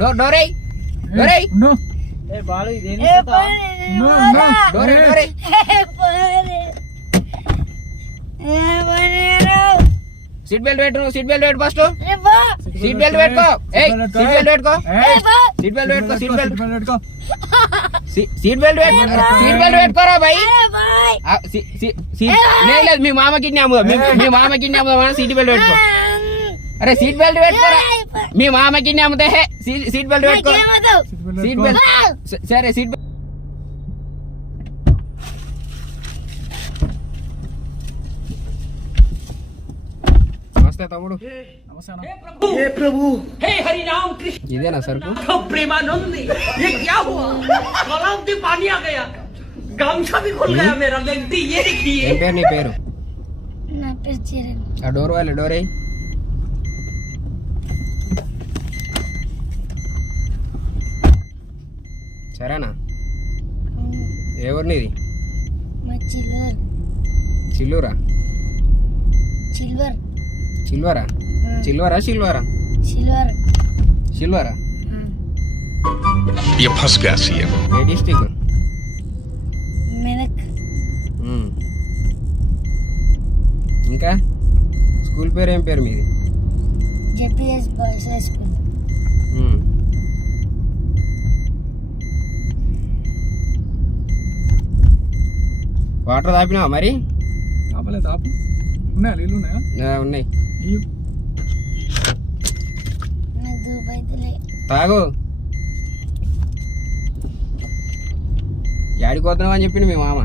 డోరే డోరే నో ఏ బాలు ఇదేని నో నో డోరే డోరే సీట్ బెల్ట్ పెట్టు సీట్ బెల్ట్ పెట్టు ఫస్ట్ సీట్ బెల్ట్ పెట్టుకో ఏయ్ సీట్ బెల్ట్ పెట్టుకో సీట్ బెల్ట్ పెట్టుకో సీట్ బెల్ట్ పెట్టుకో సీట్ బెల్ట్ పెట్టుకోరా భయ్ లేదు మీ మామ కిడ్నీ అమ్ముదా మీ మామ కిడ్నీ అమ్ముదా సీట్ బెల్ట్ పెట్టుకో అరే సీట్ బెల్ట్ పెట్టుకోరా మీ మామ కిడ్నీ అమ్ముతే సీట్ బెల్ట్ పెట్టుకో సీట్ బెల్ట్ సరే సీట్ బెల్ట్ నమస్తే తమ్ముడు हे प्रभु हे हरि राम कृष्ण ఇదేనా సరుకు प्रेमानंद ये क्या हुआ तालाब में पानी आ गया गामछा भी खुल गया मेरा लगती ये देखिए ఏం పేరు నీ పేరు నా పేరు చిరణ్ ఆ డోర్ వాళ్ళ డోరే సరేనా ఎవరినిది మా చిల్వర్ చిల్లూరా సిల్వర్ సిల్వరా సిల్వరా సిల్వరా సిల్వర్ సిల్వరా ये फंस गया सीएम ఏ డిస్టిక్ మెదక్ ఇంకా స్కూల్ పేరు ఏం పేరు మీది జెపిఎస్ బాయ్స్ హై స్కూల్ వాటర్ తాపినావా మరి తాపలే తాపు ఉన్నాయా నీళ్ళు ఉన్నాయా ఉన్నాయి నాకు దూపైతలే తాగు యాడికి పోతున్నావు అని చెప్పిండు మీ మామ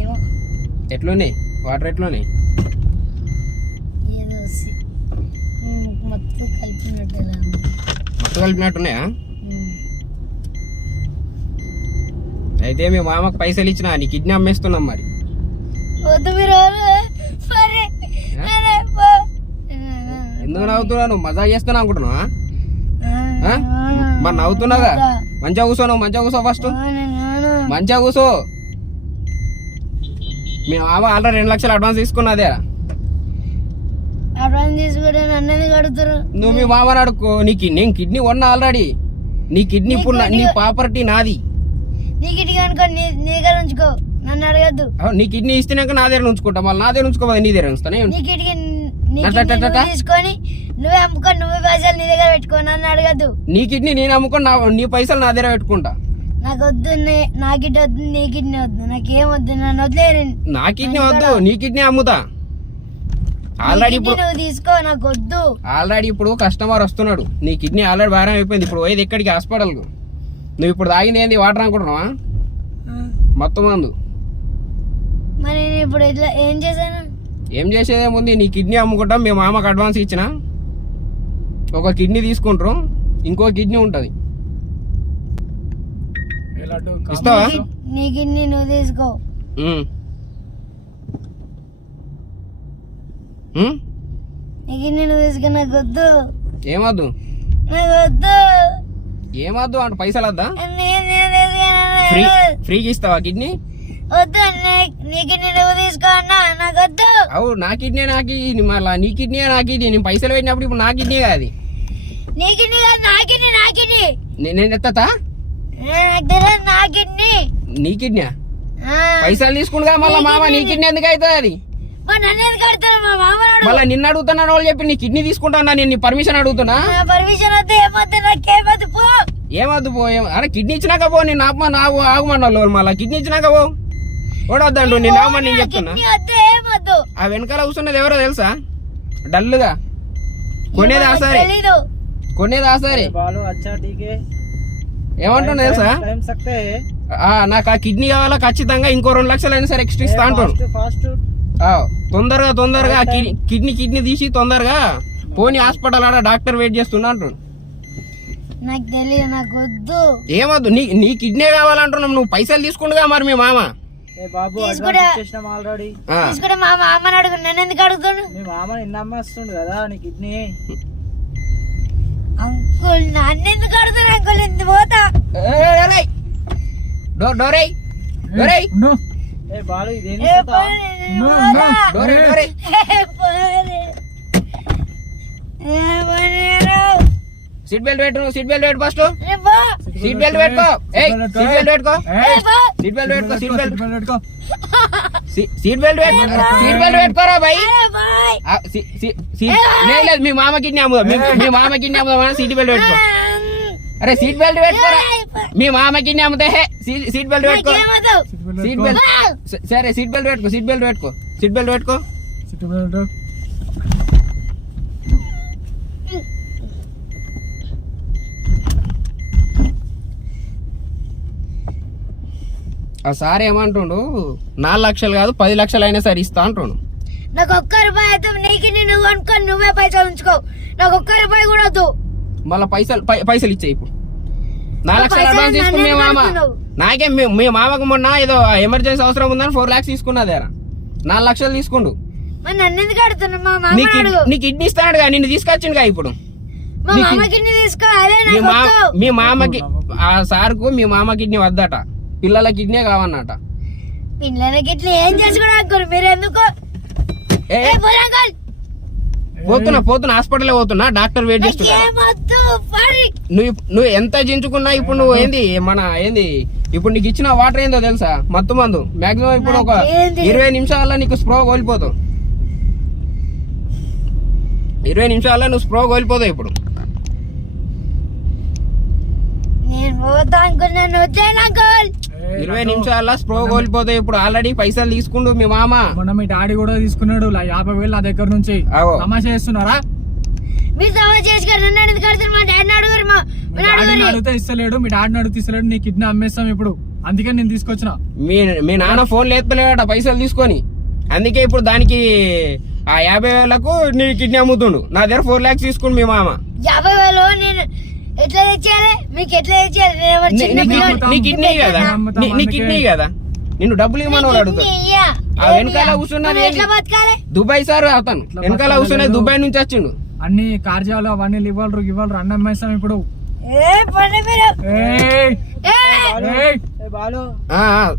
ఏమో ఎట్లున్నాయి వాటర్ ఎట్లున్నాయి ఏదో మొత్తం కలిపినట్టు ఎలా ఉంది. మొత్తం కలిపినట్టున్నాయా అయితే మీ మామకు పైసలు ఇచ్చినా నీ కిడ్నీ అమ్మేస్తున్నాం మరి వద్దు మీరు సరే సరే ఎందుకు నవ్వుతున్నావు నువ్వు మజా చేస్తున్నా అనుకుంటున్నావా మరి నవ్వుతున్నాగా మంచిగా కూర్చో నువ్వు మంచిగా కూర్చో ఫస్ట్ మంచిగా కూర్చో మీ మామ ఆల్రెడీ 2 లక్షలు అడ్వాన్స్ తీసుకున్నదే అడ్వాన్స్ తీసుకుంటే అన్నది కడుగుతారు నువ్వు మీ మామని అడుక్కో నేను కిడ్నీ కొన్నా ఆల్రెడీ నీ కిడ్నీ ఇప్పుడు నీ ప్రాపర్టీ నాది నీ కిడ్నీ అనుకో నీ దగ్గర ఉంచుకో నన్ను అడగద్దు నీ కిడ్నీ ఇస్తేనాక నా దగ్గర ఉంచుకుంటా మళ్ళీ నా దగ్గర ఉంచుకోవాలి నీ దగ్గర ఉంచుతానే నీ కిడ్నీ తీసుకొని నువ్వే అమ్ముకో నువ్వే పైసలు నీ దగ్గర పెట్టుకో నన్ను అడగద్దు నీ కిడ్నీ నేను అమ్ముకొని నీ పైసలు నా దగ్గర పెట్టుకుంటా నాకు వద్దు నా కిడ్నీ వద్దు నీ కిడ్నీ వద్దు నాకేం వద్దు నన్ను వదిలే నా కిడ్నీ వద్దు నీ కిడ్నీ అమ్ముతా ఆల్రెడీ ఇప్పుడు నువ్వు తీసుకో నాకు వద్దు ఆల్రెడీ ఇప్పుడు కస్టమర్ వస్తున్నాడు నీ కిడ్నీ ఆల్రెడీ భారం అయిపోయింది ఇప్పుడు పోయేది ఎక్కడికి హాస్పిటల్ కు నువ్వు ఇప్పుడు తాగింది ఏంది వాటర్ అనుకుంటున్నావా మొత్తం మందు మరి నేను ఇప్పుడు ఇట్లా ఏం చేశాను ఏం చేసేదేముంది నీ కిడ్నీ అమ్ముకుంటాం మీ మామకు అడ్వాన్స్ ఇచ్చిన ఒక కిడ్నీ తీసుకుంటారు ఇంకో కిడ్నీ ఉంటది ఇస్తావా నీ కిడ్నీ నువ్వు తీసుకో నీ కిడ్నీ నువ్వు తీసుకో నాకు వద్దు ఏమద్దు నాకు వద్దు ఏమద్దు అంటే పైసలు వద్దా ఫ్రీ ఫ్రీకి ఇస్తావా కిడ్నీ వద్దు నీ కిడ్నీ నువ్వు తీసుకో అన్నా నాకు వద్దు అవు నా కిడ్నీ మళ్ళీ నీ కిడ్నీ నా కిడ్నీ నేను పైసలు పెట్టినప్పుడు ఇప్పుడు నా కిడ్నీ కాదు నీ కిడ్నీ కాదు నా కిడ్నీ నా కిడ్నీ నేను ఎత్తా నాకు తెలియదు నా కిడ్నీ నీ కిడ్నీ పైసలు తీసుకుంటా మళ్ళీ మామ నీ కిడ్నీ ఎందుకు అవుతుంది అది నన్ను ఎందుకు అడుగుతారు మా మామ మళ్ళీ నిన్ను అడుగుతున్నా వాళ్ళు చెప్పి నీ కిడ్నీ తీసుకుంటా నేను నీ పర్మిషన్ అడుగుతున్నా పర్మిషన్ వద్దు ఏమొద్దు నాకేమొద్దు పో ఏమద్దు పో అరే కిడ్నీ ఇచ్చినాక పో నేను ఆగమన్నా మళ్ళీ కిడ్నీ ఇచ్చినాక పో ఓడొద్దండు నేను ఆగమని నేను చెప్తున్నా ఏమొద్దు ఆ వెనకాల కూర్చున్నది ఎవరో తెలుసా డల్లుగా కొనేది ఆసారి కొనేది ఆసారి बालू अच्छा ठीक है ఏమంటున్నా తెలుసా टाइम सकते हैं నాకు ఆ కిడ్నీ కావాలా ఖచ్చితంగా ఇంకో 2 లక్షలు అయినా సరే ఎక్స్ట్రా ఇస్తా అంటాడు फास्ट తొందరగా కిడ్నీ తీసి తొందరగా పోనీ హాస్పిటల్ ఆడ డాక్టర్ వెయిట్ చేస్తున్నా అంటాడు నాకు తెలియదు నాకు వద్దు ఏమద్దు నీ కిడ్నీ కావాలంటున్నాం నువ్వు పైసలు తీసుకుంటుగా మరి మీ మామ బాబు ఆల్రెడీ తీసుకుంటే మా మామని అడుగు నన్ను ఎందుకు అడుగుతాడు మీ మామ నిన్న అమ్మేస్తుండు కదా నీ కిడ్నీ అంకుల్ నన్ను ఎందుకు అడుగుతారు అంకుల్ ఎందుకు పోతా డోరే డోరే ఏ పోనీ, నేను పోరా. డోరే డోరే ఏ పోనీ. ఏ పోనీ నేను. సీట్ బెల్ట్ పెట్టు, సీట్ బెల్ట్ పెట్టు ఫస్ట్. ఏ పో. సీట్ బెల్ట్ పెట్టుకో. ఏయ్ సీట్ బెల్ట్ పెట్టుకో. ఏ పో. సీట్ బెల్ట్ పెట్టుకో. సీట్ బెల్ట్ సీట్ బెల్ట్ పెట్టుకో. సీట్ బెల్ట్ పెట్టుకోరా భయ్. ఏ బాయ్. లేదు లేదు, మీ మామ కిడ్నీ అమ్ముదాం. మీ మామ కిడ్నీ అమ్ముదాం. సీట్ బెల్ట్ పెట్టుకో. అరే సీట్ బెల్ట్ పెట్టుకోరా. మీ మామ కిడ్నీ అమ్ముతే సీట్ బెల్ట్ పెట్టుకో. నాకేమొద్దు. సీట్ బెల్ట్ సరే సీట్ బెల్ట్ పెట్టుకో. సీట్ బెల్ట్ పెట్టుకో. సీట్ బెల్ట్ పెట్టుకో. ఆ సార్ ఏమంటుండు, 4 లక్షలు కాదు 10 లక్షలు అయినా సరే ఇస్తా అంటుండు. నాకు ఒక్క రూపాయి అయితే నీకు నువ్వు అనుకొని నువ్వే పైసలు ఉంచుకో. నాకు ఒక్క రూపాయి కూడా వద్దు. మళ్ళీ పైసలు ఇచ్చే ఇప్పుడు 4 లక్షలు పైసలు అడ్వాన్స్ తీసుకుని మీ నన్ను మామ అడుగుతున్నావు. నాకేం మీ మామకు మొన్న ఏదో ఎమర్జెన్సీ అవసరం ఉందని 4 లాక్స్ తీసుకున్నదేరా. 4 లక్షలు తీసుకుండు. మరి నన్ను ఎందుకు అడుగుతున్నావు? మా మామ నీ కిడ్నీ ఇస్తాడుగా, నిన్ను తీసుకొచ్చిండుగా ఇప్పుడు. మా మామకి తీసుకో. అదే నాకు మీ మామకి ఆ సార్కు మీ మామ కిడ్నీ వద్దట, పిల్లల కిడ్నీ కావన్నట. పిల్లలకి ఇట్లా ఏం చేసుకోవడం అనుకోరు మీరు ఎందుకు? ఏ పోతున్నా హాస్పిటల్ పోతున్నా, డాక్టర్ వెయిట్ చేస్తున్నా. నువ్వు ఎంత జించుకున్నా ఇప్పుడు నువ్వు ఏంది ఇప్పుడు నీకు ఇచ్చిన వాటర్ ఏందో తెలుసా? మత్తు మందు. మాక్సిమం ఇప్పుడు ఒక 20 నిమిషాల్లో నీకు స్ప్రో కోల్పోతావు. 20 నిమిషాల్లో నువ్వు స్ప్రో కోల్పోతావు ఇప్పుడు. నేను పోతా అనుకున్నాను. 20 నిమిషాల్లో స్ప్రో కోల్పోతావు ఇప్పుడు. ఆల్రెడీ పైసలు తీసుకుండు మీ మామ. మొన్న మీ డాడీ కూడా తీసుకున్నాడు 50,000 నా దగ్గర నుంచి. తమాషా చేస్తున్నారా? మీరు తమాషా చేసుకొని నన్ను ఎందుకు కడతారు? మా డాడీని అడుగురు. మీ డాడీని అడిగితే ఇస్తలేడు, మీ డాడీని అడిగితే ఇస్తలేడు. నీ కిడ్నీ అమ్మేస్తాం ఇప్పుడు. అందుకే నేను తీసుకొచ్చిన. మీ నాన్న ఫోన్ లేపలేడట పైసలు తీసుకొని. అందుకే ఇప్పుడు దానికి ఆ 50,000కు నీ కిడ్నీ అమ్ముతుండు. నా దగ్గర 4 లాక్స్ తీసుకుండు మీ మామ. 50,000 నేను ఎట్లా తెచ్చేయాలి? మీకు ఎట్లా తెచ్చేయాలి? నీ కిడ్నీ కదా, నీ కిడ్నీ కదా, నిన్ను డబ్బులు ఇవ్వమని వాడు అడుగుతాడు. ఆ వెనకాల కూర్చున్నది ఎట్లా బతకాలి? దుబాయ్ సార్ అతను. వెనకాల కూర్చున్నది దుబాయ్ నుంచి వచ్చిండు. అన్ని కార్యాలు అవన్నీ ఇవ్వాలి అన్న అమ్మేస్తాం ఇప్పుడు. ఏ పండి మీరు. ఏయ్, ఏయ్.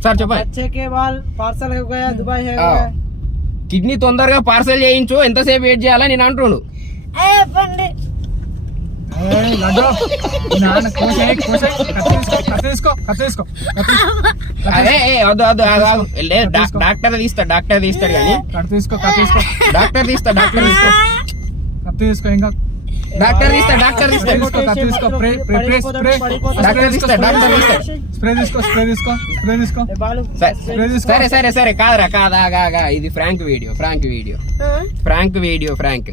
సార్ చెప్పండి. కిడ్నీ తొందరగా పార్సల్ చేయించు, ఎంతసేపు వెయిట్ చేయాలా నేను అంటుండు. ఏ పండి. ఏయ్, లడ్డు. ఈ నాన్న కోసేయ్, కత్తి తీసుకో. అదే వద్దు లేదు, డాక్టర్ తీస్తాడు కానీ. కత్తి తీసుకో. డాక్టర్ తీస్తాడు కత్తి తీసుకో. ఇంకా డాక్టర్ తీస్తాడు. కత్తి తీసుకో. స్ప్రే తీసుకో. సరే కాదా ఇది ఫ్రాంక్ వీడియో. ఆ? ఫ్రాంక్